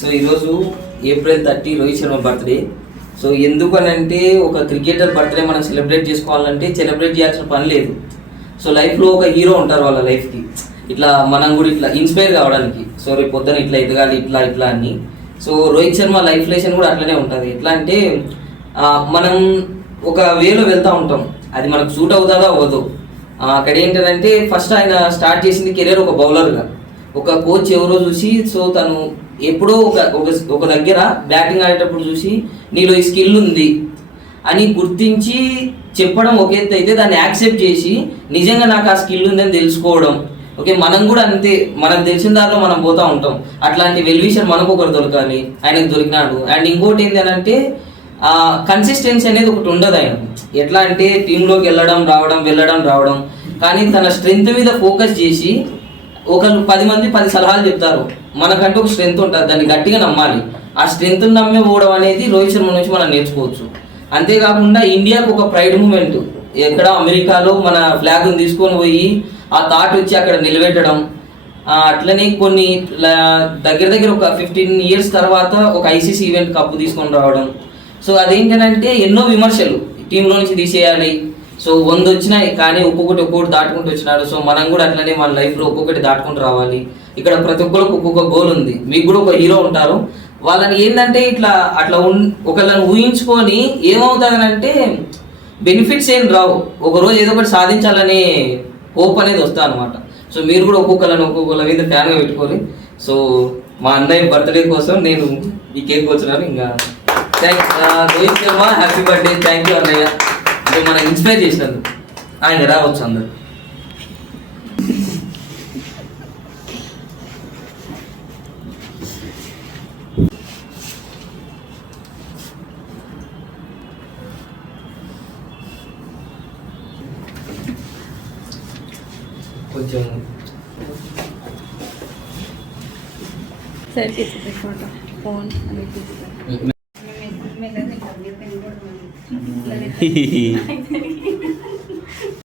So ఈరోజు April 30 Rohit Sharma birthday. So ఎందుకనంటే ఒక క్రికెటర్ బర్త్డే మనం సెలబ్రేట్ చేసుకోవాలంటే సెలబ్రేట్ చేయాల్సిన పని లేదు. సో లైఫ్లో ఒక హీరో ఉంటారు వాళ్ళ లైఫ్కి, ఇట్లా మనం కూడా ఇట్లా ఇన్స్పైర్ కావడానికి. సో రేపు పొద్దున ఇట్లా ఎదగాలి ఇట్లా ఇట్లా అని. So Rohit Sharma life lesson కూడా అట్లనే ఉంటుంది. ఎట్లా అంటే మనం ఒక వేలో వెళ్తూ ఉంటాం, అది మనకు సూట్ అవుతుందా అవ్వదు. అక్కడ ఏంటంటే ఫస్ట్ ఆయన స్టార్ట్ చేసింది కెరీర్ ఒక బౌలర్గా. ఒక కోచ్ ఎవరో చూసి, సో తను ఎప్పుడో ఒక దగ్గర బ్యాటింగ్ ఆడేటప్పుడు చూసి నీలో ఈ స్కిల్ ఉంది అని గుర్తించి చెప్పడం ఒక ఎత్తు అయితే, దాన్ని యాక్సెప్ట్ చేసి నిజంగా నాకు ఆ స్కిల్ ఉందని తెలుసుకోవడం. ఓకే, మనం కూడా అంతే, మనకు తెలిసిన దారిలో మనం పోతూ ఉంటాం. అట్లాంటి వెల్విషర్ మనకు ఒకరు దొరకాలి, ఆయనకు దొరికినాడు. అండ్ ఇంకోటి ఏంటి అని అంటే కన్సిస్టెన్సీ అనేది ఒకటి ఉండదు ఆయనకు. ఎట్లా అంటే టీంలోకి వెళ్ళడం రావడం, కానీ తన స్ట్రెంగ్త్ మీద ఫోకస్ చేసి ఒకరు 10 మంది 10 సలహాలు చెప్తారు, మనకంటూ ఒక స్ట్రెంగ్త్ ఉంటుంది, దాన్ని గట్టిగా నమ్మాలి. ఆ స్ట్రెంగ్త్ నమ్మే పోవడం అనేది రోహిత్ శర్మ నుంచి మనం నేర్చుకోవచ్చు. అంతేకాకుండా ఇండియాకు ఒక ప్రైడ్ మూమెంట్, ఎక్కడ అమెరికాలో మన ఫ్లాగ్ని తీసుకొని పోయి ఆ థాట్ వచ్చి అక్కడ నిలబెట్టడం. అట్లనే కొన్ని దగ్గర ఒక 15 years తర్వాత ఒక ICC ఈవెంట్ కప్పు తీసుకొని రావడం. సో అదేంటంటే ఎన్నో విమర్శలు, టీంలో నుంచి తీసేయాలి, సో 100 వచ్చినాయి కానీ ఒక్కొక్కటి దాటుకుంటూ వచ్చినాడు. సో మనం కూడా అట్లనే మన లైఫ్లో ఒక్కొక్కటి దాటుకుంటూ రావాలి. ఇక్కడ ప్రతి ఒక్కరికి ఒక్కొక్క గోల్ ఉంది. మీకు కూడా ఒక హీరో ఉంటారు, వాళ్ళని ఏంటంటే అట్లా ఒకళ్ళని ఊహించుకొని ఏమవుతుందని అంటే బెనిఫిట్స్ ఏం రావు, ఒకరోజు ఏదో ఒకటి సాధించాలనే హోప్ అనేది వస్తుంది అనమాట. సో మీరు కూడా ఒక్కొక్కళ్ళ మీద ఫ్యాన్గా పెట్టుకోవాలి. సో మా అన్నయ్య బర్త్డే కోసం నేను ఈ కేక్ వచ్చినాను. ఇంకా Rohit Sharma happy birthday. Thank you అన్నయ్య, అంటే మనం ఇన్స్పైర్ చేసినందుకు. ఆయన రావచ్చు అందరు. కొంచెం సరే ఫోటో ఫోన్ అనేది